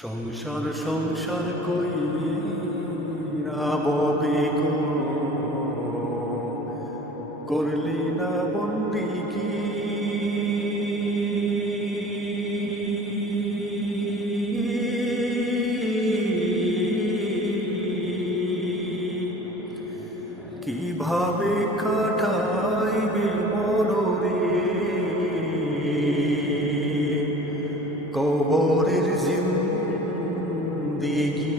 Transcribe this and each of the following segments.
সংসার সংসার কইরা ববে গো, করলি না বন্দিগি। কিভাবে কাটাইবে মনরে কবরের জিন্দেগি।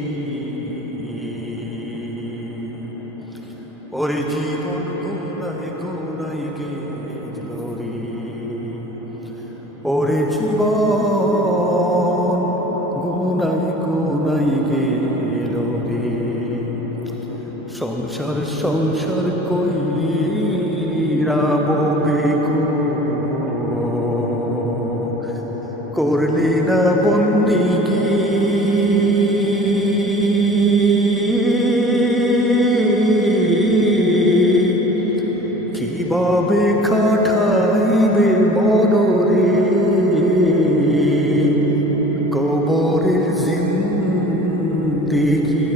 ওরে জীবন গুনায় গুনায় গেল রে, ওরে জীবন গুনায় গুনায় গেল রে। সংসার সংসার কইরা ববে গো, করলি না বন্দিগি। কিভাবে কাটাইবে মনরে কবরের জিন্দেগি।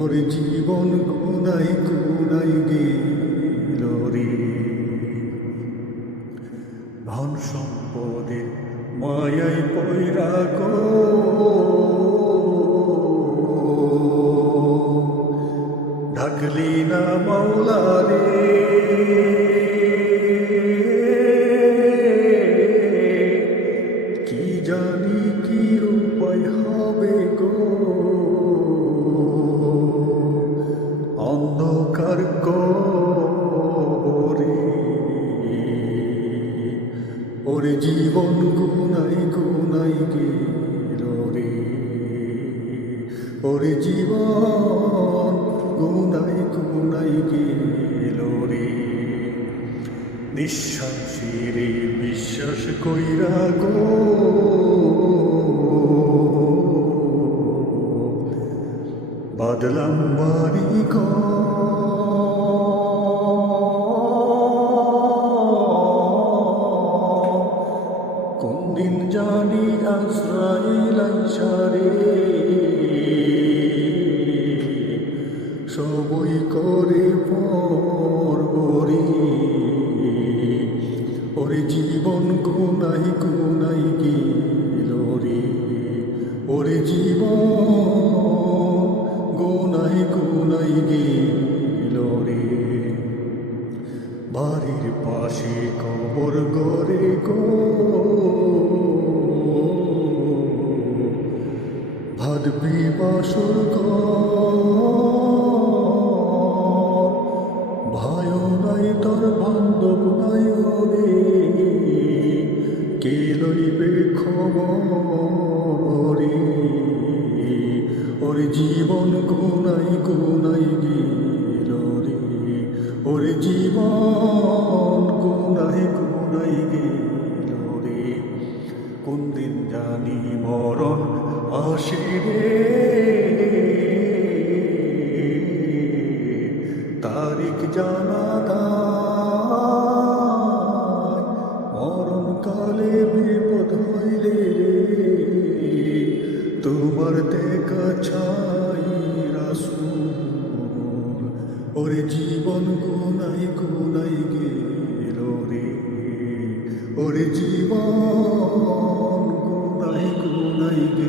ওরে জীবন গুনাই গুনাই গেল রে। ধন সম্পদের মায়াই পয়রা গো, ঢাকলি না মাওলা রে। কি জানি কি উপায় হবে গো, অন্ধকার কবরে। ওরে জীবন গুনাই গুনাই গেল রে, ওরে জীবন গুনাই গুনাই গেল রে। নিঃশ্বাসেরে বিশ্বাস কইরা গো, বাদলাম বাড়ি গো। কোন দিন জানি আজরাইল আইসা রে, সবই করে পরবরে। ওরে জীবন গুনাই গুনাই গেল রে, ওরে জীবন গুনাই গুনাই গেল রে। বাড়ির পাশে কবর গড়ে গো, ভাদবি বাসর ভাই নাই তোর বান্ধব নাই রে, কে লইবে খবর রে। ওরে জীবন গুনাই গুনাই গেল রে, ওরে জীবন গুনাই গুনাই গেল রে। কোন দিন জানি মরণ আসে রে, তারিখ জানা নাই। মরণ কালে বিপদ হইলে রে, তোমার দেখা ছাই রাসূল। ওরে জীবন গুনাই গুনাই গেল রে, ওরে জীবন গুনাই গুনাই গেল।